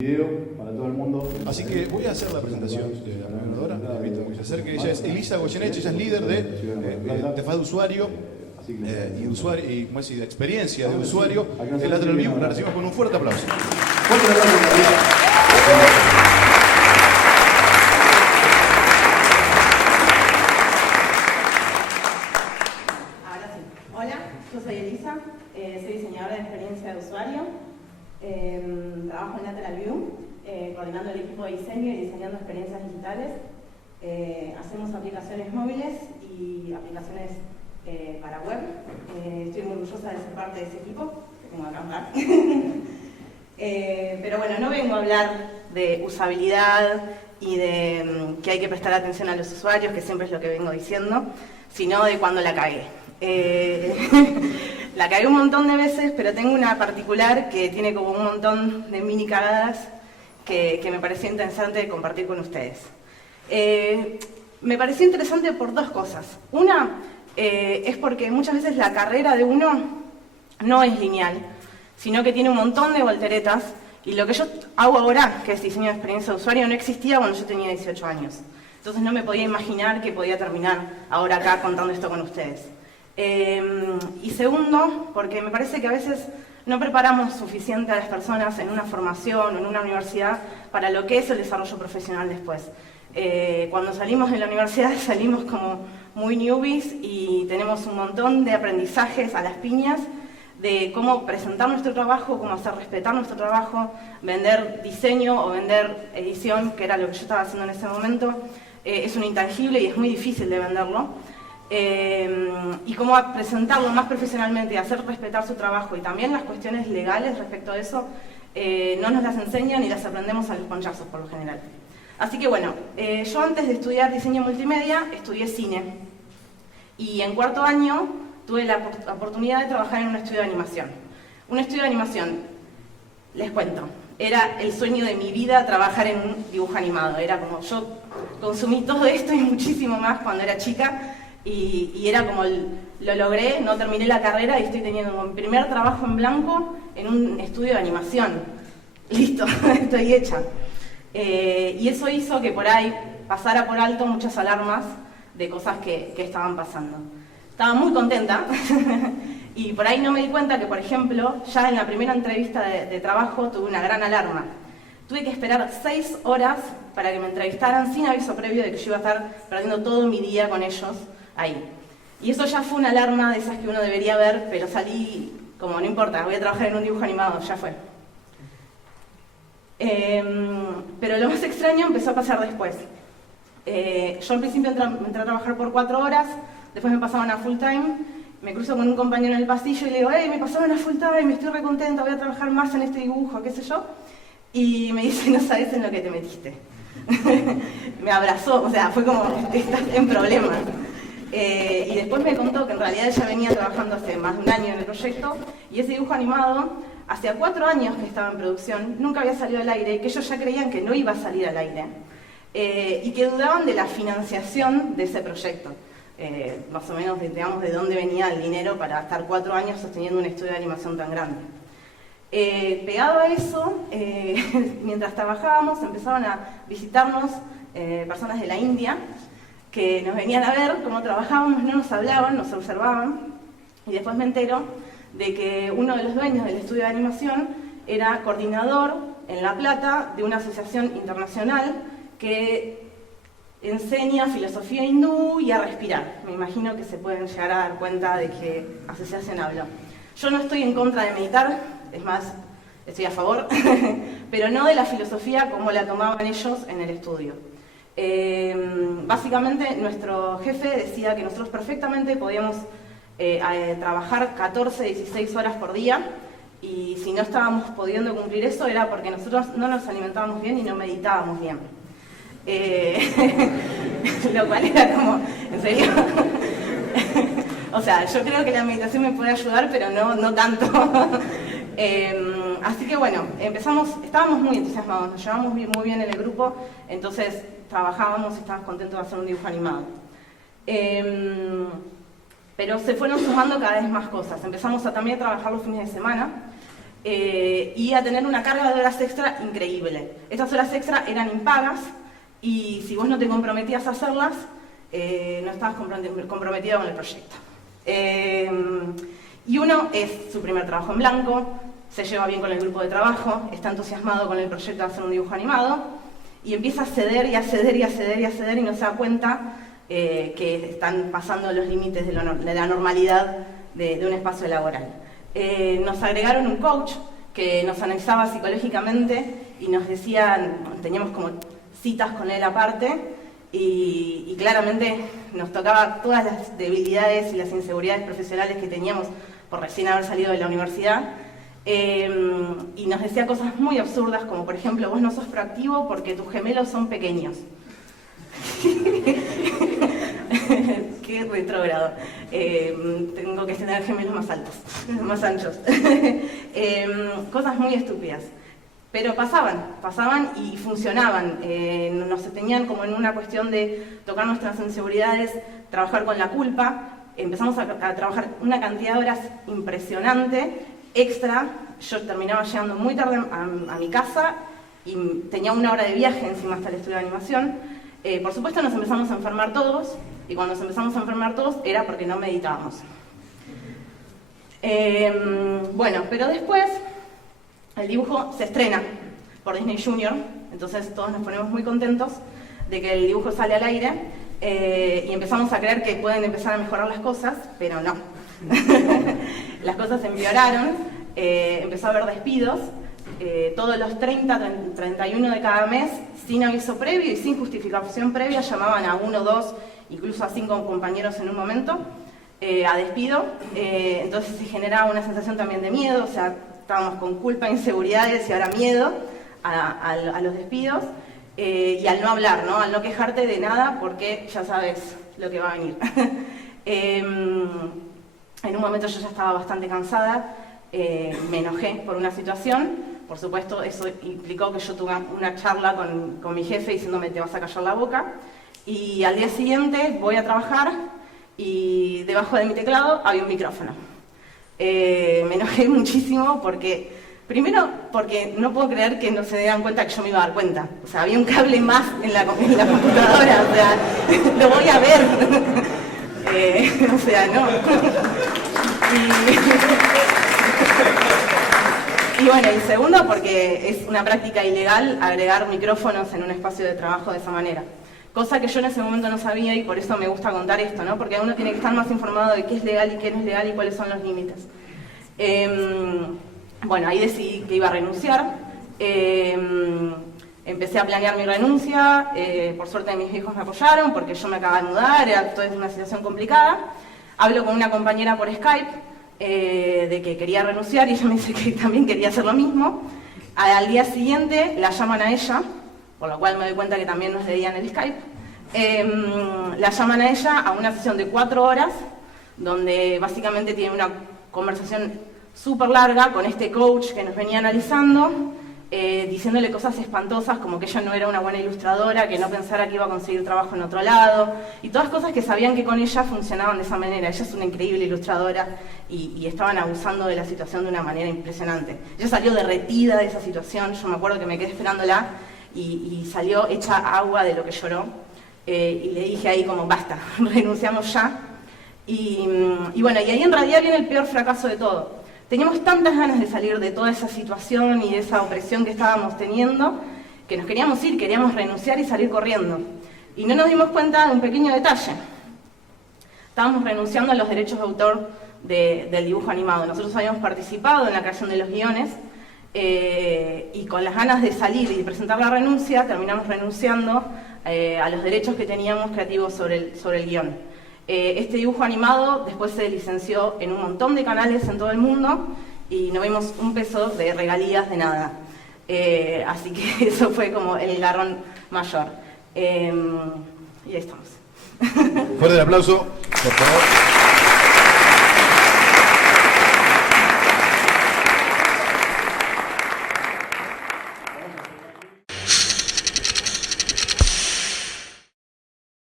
Video para todo el mundo. Así que voy a hacer la presentación de la ganadora. Le invito a que se acerque. Ella es Elisa Goyeneche, ella es líder de faz de usuario y ¿cómo es? De experiencia de usuario en Lateral View. La recibimos con un fuerte aplauso. Fuerte aplauso, Elisa. Ahora sí. Hola, yo soy Elisa, soy diseñadora de experiencia de usuario. Trabajo en Lateral View, coordinando el equipo de diseño y diseñando experiencias digitales. Hacemos aplicaciones móviles y aplicaciones para web. Estoy muy orgullosa de ser parte de ese equipo, que tengo acá hablar. Pero bueno, no vengo a hablar de usabilidad y de que hay que prestar atención a los usuarios, que siempre es lo que vengo diciendo, sino de cuando la cagué. La cagué un montón de veces, pero tengo una particular que tiene como un montón de mini cagadas que me pareció interesante compartir con ustedes. Me pareció interesante por dos cosas. Una es porque muchas veces la carrera de uno no es lineal, sino que tiene un montón de volteretas, y lo que yo hago ahora, que es diseño de experiencia de usuario, no existía cuando yo tenía 18 años. Entonces no me podía imaginar que podía terminar ahora acá contando esto con ustedes. Y segundo, porque me parece que a veces no preparamos suficiente a las personas en una formación o en una universidad para lo que es el desarrollo profesional después. Cuando salimos de la universidad salimos como muy newbies y tenemos un montón de aprendizajes a las piñas de cómo presentar nuestro trabajo, cómo hacer respetar nuestro trabajo, vender diseño o vender edición, que era lo que yo estaba haciendo en ese momento. Es un intangible y es muy difícil de venderlo. Y cómo presentarlo más profesionalmente y hacer respetar su trabajo, y también las cuestiones legales respecto a eso, no nos las enseñan y las aprendemos a los ponchazos por lo general. Así que bueno, yo antes de estudiar diseño multimedia estudié cine, y en cuarto año tuve la oportunidad de trabajar en un estudio de animación. Un estudio de animación, les cuento, era el sueño de mi vida trabajar en un dibujo animado. Era como, yo consumí todo esto y muchísimo más cuando era chica. Y era como, lo logré, no terminé la carrera y estoy teniendo mi primer trabajo en blanco en un estudio de animación. Listo, estoy hecha. Y eso hizo que por ahí pasara por alto muchas alarmas de cosas que estaban pasando. Estaba muy contenta y por ahí no me di cuenta que, por ejemplo, ya en la primera entrevista de trabajo tuve una gran alarma. Tuve que esperar 6 horas para que me entrevistaran sin aviso previo de que yo iba a estar perdiendo todo mi día con ellos ahí. Y eso ya fue una alarma de esas que uno debería ver, pero salí como, no importa, voy a trabajar en un dibujo animado, ya fue. Pero lo más extraño empezó a pasar después. Yo al principio entré a trabajar por 4 horas, después me pasaban a full time, me cruzo con un compañero en el pasillo y le digo, hey, me pasaron a full time, estoy re contenta, voy a trabajar más en este dibujo, qué sé yo. Y me dice, no sabes en lo que te metiste. Me abrazó, o sea, fue como, estás en problemas. Y después me contó que en realidad ella venía trabajando hace más de un año en el proyecto, y ese dibujo animado, hacía 4 años que estaba en producción, nunca había salido al aire, que ellos ya creían que no iba a salir al aire, y que dudaban de la financiación de ese proyecto. Más o menos, digamos, de dónde venía el dinero para estar 4 años sosteniendo un estudio de animación tan grande. Pegado a eso, mientras trabajábamos, empezaron a visitarnos personas de la India, que nos venían a ver cómo trabajábamos, no nos hablaban, nos observaban, y después me entero de que uno de los dueños del estudio de animación era coordinador en La Plata de una asociación internacional que enseña filosofía hindú y a respirar. Me imagino que se pueden llegar a dar cuenta de qué asociación hablo. Yo no estoy en contra de meditar, es más, estoy a favor, pero no de la filosofía como la tomaban ellos en el estudio. Básicamente nuestro jefe decía que nosotros perfectamente podíamos trabajar 14, 16 horas por día, y si no estábamos pudiendo cumplir eso era porque nosotros no nos alimentábamos bien y no meditábamos bien. Lo cual era como, ¿en serio? O sea, yo creo que la meditación me puede ayudar, pero no tanto. Así que bueno, estábamos muy entusiasmados, nos llevamos muy bien en el grupo, entonces trabajábamos y estábamos contentos de hacer un dibujo animado. Pero se fueron sumando cada vez más cosas. Empezamos a también trabajar los fines de semana, y a tener una carga de horas extra increíble. Estas horas extra eran impagas y si vos no te comprometías a hacerlas, no estabas comprometido con el proyecto. Y uno es su primer trabajo en blanco, se lleva bien con el grupo de trabajo, está entusiasmado con el proyecto de hacer un dibujo animado y empieza a ceder y a ceder y a ceder y a ceder y no se da cuenta que están pasando los límites de la normalidad de un espacio laboral. Nos agregaron un coach que nos analizaba psicológicamente y nos decían, teníamos como citas con él aparte y claramente nos tocaba todas las debilidades y las inseguridades profesionales que teníamos por recién haber salido de la universidad. Y nos decía cosas muy absurdas como, por ejemplo, vos no sos proactivo porque tus gemelos son pequeños. Qué retrógrado. Tengo que tener gemelos más altos, más anchos. Cosas muy estúpidas. Pero pasaban y funcionaban. Nos tenían como en una cuestión de tocar nuestras inseguridades, trabajar con la culpa. Empezamos a trabajar una cantidad de horas impresionante, extra. Yo terminaba llegando muy tarde a mi casa y tenía 1 hora de viaje encima hasta el estudio de animación. Por supuesto nos empezamos a enfermar todos, y cuando nos empezamos a enfermar todos era porque no meditábamos. Bueno, pero después el dibujo se estrena por Disney Junior, entonces todos nos ponemos muy contentos de que el dibujo sale al aire y empezamos a creer que pueden empezar a mejorar las cosas, pero no. Las cosas empeoraron, empezó a haber despidos, todos los 30, 31 de cada mes, sin aviso previo y sin justificación previa, llamaban a 1, 2, incluso a 5 compañeros en un momento, a despido. Entonces se generaba una sensación también de miedo, o sea, estábamos con culpa, inseguridades y ahora miedo a los despidos. Y al no hablar, ¿no? Al no quejarte de nada porque ya sabes lo que va a venir. En un momento yo ya estaba bastante cansada, me enojé por una situación. Por supuesto, eso implicó que yo tuve una charla con mi jefe diciéndome te vas a callar la boca. Y al día siguiente voy a trabajar y debajo de mi teclado había un micrófono. Me enojé muchísimo porque, primero, porque no puedo creer que no se dieran cuenta que yo me iba a dar cuenta. O sea, había un cable más en la computadora, o sea, lo voy a ver. O sea, no. Y bueno, y segundo, porque es una práctica ilegal agregar micrófonos en un espacio de trabajo de esa manera. Cosa que yo en ese momento no sabía y por eso me gusta contar esto, ¿no? Porque uno tiene que estar más informado de qué es legal y qué no es legal y cuáles son los límites. Bueno, ahí decidí que iba a renunciar. Empecé a planear mi renuncia. Por suerte mis hijos me apoyaron porque yo me acababa de mudar, era toda una situación complicada. Hablo con una compañera por Skype de que quería renunciar y ella me dice que también quería hacer lo mismo. Al día siguiente la llaman a ella, por lo cual me doy cuenta que también nos leían el Skype. La llaman a ella a una sesión de 4 horas, donde básicamente tiene una conversación súper larga con este coach que nos venía analizando, diciéndole cosas espantosas como que ella no era una buena ilustradora, que no pensara que iba a conseguir trabajo en otro lado, y todas cosas que sabían que con ella funcionaban de esa manera. Ella es una increíble ilustradora y estaban abusando de la situación de una manera impresionante. Ella salió derretida de esa situación, yo me acuerdo que me quedé esperándola y salió hecha agua de lo que lloró, y le dije ahí como basta, renunciamos ya. Y bueno, y ahí en realidad viene el peor fracaso de todo. Teníamos tantas ganas de salir de toda esa situación y de esa opresión que estábamos teniendo, que nos queríamos ir, queríamos renunciar y salir corriendo. Y no nos dimos cuenta de un pequeño detalle. Estábamos renunciando a los derechos de autor del dibujo animado. Nosotros habíamos participado en la creación de los guiones y con las ganas de salir y presentar la renuncia, terminamos renunciando a los derechos que teníamos creativos sobre el guión. Este dibujo animado después se licenció en un montón de canales en todo el mundo y no vimos un peso de regalías de nada. Así que eso fue como el garrón mayor. Y ahí estamos. Fuerte el aplauso, por favor.